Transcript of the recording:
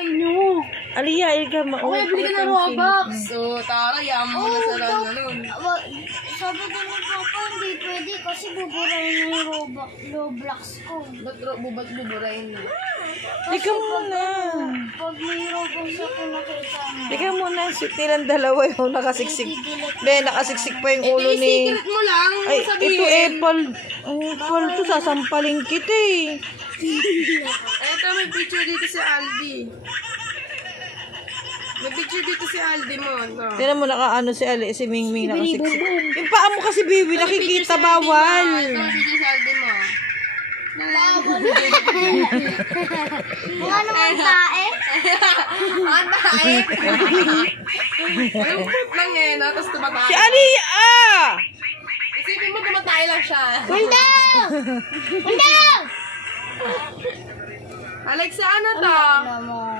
sa inyo. Aliyah, Ilga, Okay, bili ka ng Robux. So, tara, yaman mo na sa lang na nun. Sabi ko ng papa, hindi pwede kasi buburahin na yung Roblox ko. Ba't buburahin na? Teka muna. Pag may Roblox ako nakita mo. Teka muna, sweet nilang dalawa yung nakasiksik. Be, nakasiksik pa yung ulo ni... Secret mo lang. Ay, Sabihin. ito Apple. Apple to, sasampalin kita eh. Eto, may picture dito si Aldi. May picture dito si Aldi mo. No? Tinan mo, nakaano si Mingming nakasiksik. Yung paa mo kasi, baby, nakikita bawal. Ito, may picture si Aldi mo. Kung ano mang tae? Ang tae. Yung fruit lang eh, no? Tapos tumatay. Si Aliyah! Isipin mo, tumatay lang siya. Wala! Wala! Alexa, ano to? Naman.